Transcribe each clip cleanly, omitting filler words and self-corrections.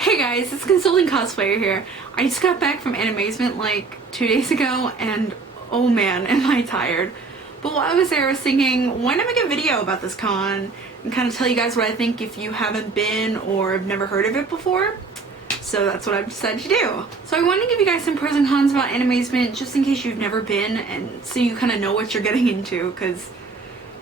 Hey guys, it's Consulting Cosplayer here. I just got back from Animazement like 2 days ago and oh man, am I tired. But while I was there I was thinking, why not make a video about this con and kind of tell you guys what I think if you haven't been or have never heard of it before. So that's what I've decided to do. So I wanted to give you guys some pros and cons about Animazement just in case you've never been and so you kind of know what you're getting into, because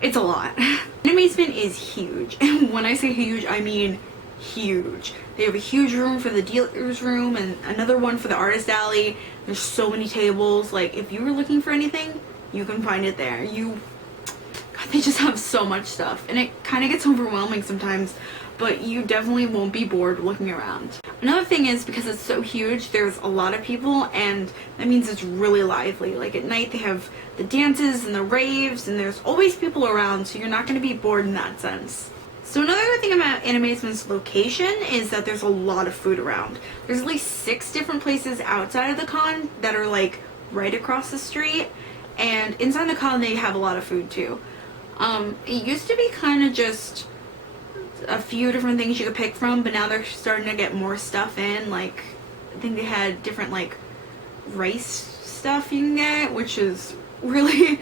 it's a lot. Animazement is huge, and when I say huge I mean huge. They have a huge room for the dealer's room and another one for the artist alley. There's so many tables. Like, if you were looking for anything, you can find it there. God, they just have so much stuff and it kind of gets overwhelming sometimes, but you definitely won't be bored looking around. Another thing is, because it's so huge, there's a lot of people and that means it's really lively. Like at night they have the dances and the raves and there's always people around, so you're not going to be bored in that sense. So another good thing about Animazement's location is that there's a lot of food around. There's at least 6 different places outside of the con that are like right across the street, and inside the con they have a lot of food too. It used to be kind of just a few different things you could pick from, but now they're starting to get more stuff in. Like, I think they had different like rice stuff you can get, which is really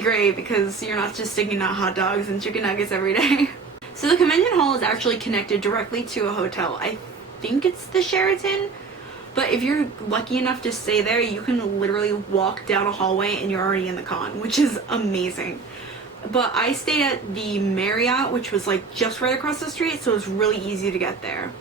great because you're not just sticking out hot dogs and chicken nuggets every day. So the convention hall is actually connected directly to a hotel. I think it's the Sheraton, but if you're lucky enough to stay there, you can literally walk down a hallway and you're already in the con, which is amazing. But I stayed at the Marriott, which was like just right across the street, so it was really easy to get there.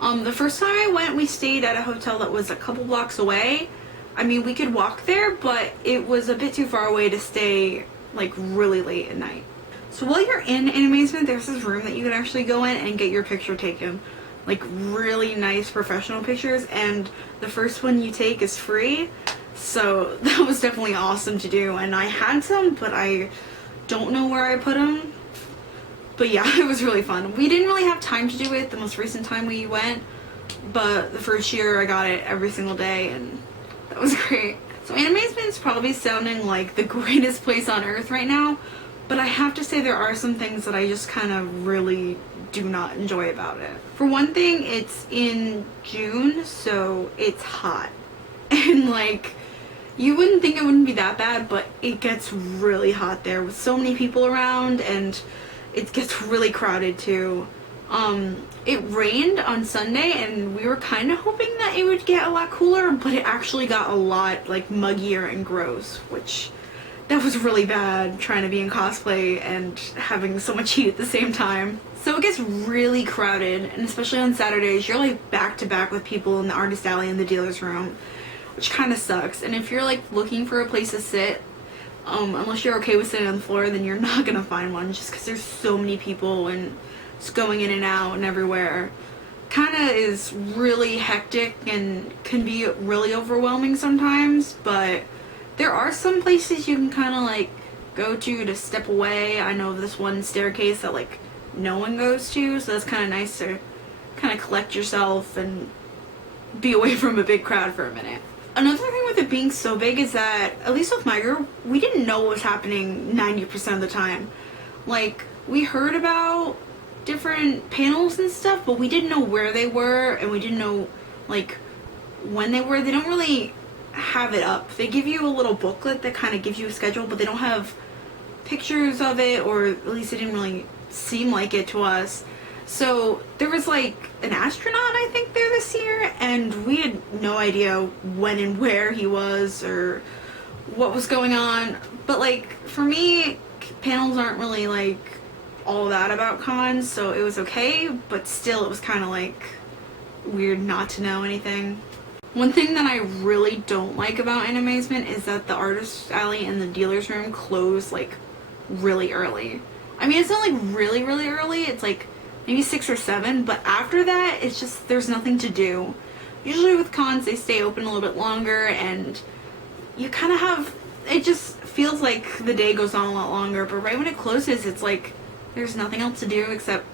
The first time I went, we stayed at a hotel that was a couple blocks away. I mean, we could walk there, but it was a bit too far away to stay like really late at night. So while you're in Animazement, there's this room that you can actually go in and get your picture taken. Like really nice professional pictures, and the first one you take is free. So that was definitely awesome to do, and I had some, but I don't know where I put them. But yeah, it was really fun. We didn't really have time to do it the most recent time we went, but the first year I got it every single day and that was great. So Animazement is probably sounding like the greatest place on earth right now, but I have to say there are some things that I just kind of really do not enjoy about it. For one thing, it's in June, so it's hot. And like, you wouldn't think it wouldn't be that bad, but it gets really hot there with so many people around, and it gets really crowded too. It rained on Sunday and we were kind of hoping that it would get a lot cooler, but it actually got a lot like muggier and gross, which that was really bad, trying to be in cosplay and having so much heat at the same time. So it gets really crowded, and especially on Saturdays, you're like back to back with people in the artist alley and the dealer's room, which kind of sucks. And if you're like looking for a place to sit, unless you're okay with sitting on the floor, then you're not gonna find one just because there's so many people and it's going in and out and everywhere. Kind of is really hectic and can be really overwhelming sometimes, but there are some places you can kind of like go to step away. I know this one staircase that like no one goes to, so that's kind of nice to kind of collect yourself and be away from a big crowd for a minute. Another thing with it being so big is that, at least with my group, we didn't know what was happening 90% of the time. Like, we heard about different panels and stuff, but we didn't know where they were, and we didn't know like when they were. They don't really have it up. They give you a little booklet that kind of gives you a schedule, but they don't have pictures of it, or at least it didn't really seem like it to us. So there was like an astronaut, I think, there this year, and we had no idea when and where he was or what was going on. But like, for me, panels aren't really like all that about cons, so it was okay, but still it was kind of like weird not to know anything. One thing that I really don't like about Animazement is that the artist alley and the dealer's room close like really early. I mean, it's not like really early, it's like maybe 6 or 7, but after that it's just, there's nothing to do. Usually with cons they stay open a little bit longer and you kind of have, it just feels like the day goes on a lot longer, but right when it closes it's like there's nothing else to do except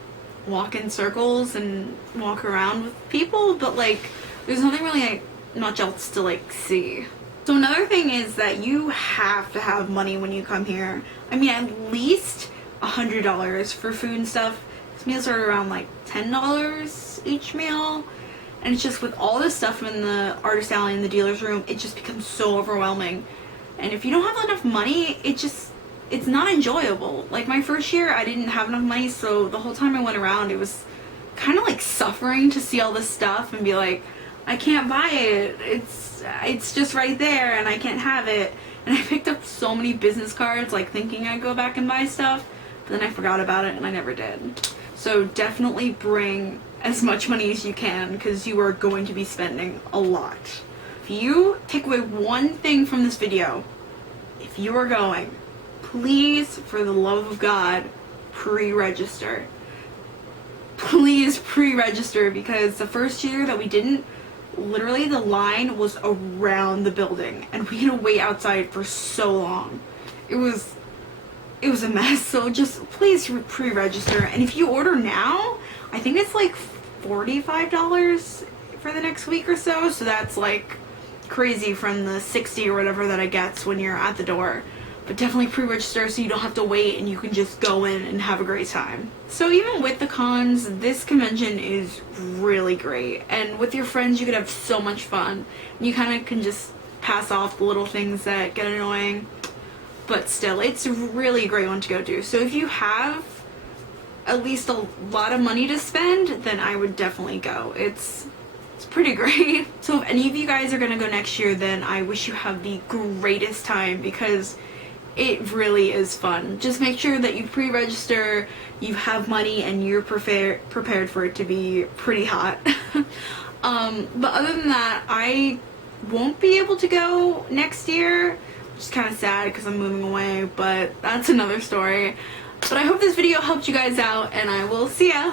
walk in circles and walk around with people, but like there's nothing really like much else to like see. So another thing is that you have to have money when you come here. I mean, at least $100 for food and stuff. Meals are around like $10 each meal, And it's just with all this stuff in the artist alley and the dealer's room, it just becomes so overwhelming. And if you don't have enough money, it's not enjoyable. Like my first year, I didn't have enough money, so the whole time I went around, it was kind of like suffering to see all this stuff and be like, I can't buy it. It's just right there and I can't have it. And I picked up so many business cards, like thinking I'd go back and buy stuff, but then I forgot about it and I never did. So definitely bring as much money as you can, because you are going to be spending a lot. If you take away one thing from this video, if you are going, please, for the love of God, pre-register. Please pre-register, because the first year that we didn't, literally the line was around the building and we had to wait outside for so long. It was a mess. So just please pre-register, and if you order now, I think it's like $45 for the next week or so, so that's like crazy from the $60 or whatever that it gets when you're at the door. But definitely pre-register so you don't have to wait and you can just go in and have a great time. So even with the cons, this convention is really great, and with your friends you could have so much fun. You kind of can just pass off the little things that get annoying, but still, it's really a great one to go to. So if you have at least a lot of money to spend, then I would definitely go. It's pretty great. So if any of you guys are gonna go next year, then I wish you have the greatest time, because it really is fun. Just make sure that you pre-register, you have money, and you're prepared for it to be pretty hot. But other than that, I won't be able to go next year, which is kind of sad because I'm moving away, but that's another story. But I hope this video helped you guys out, and I will see ya!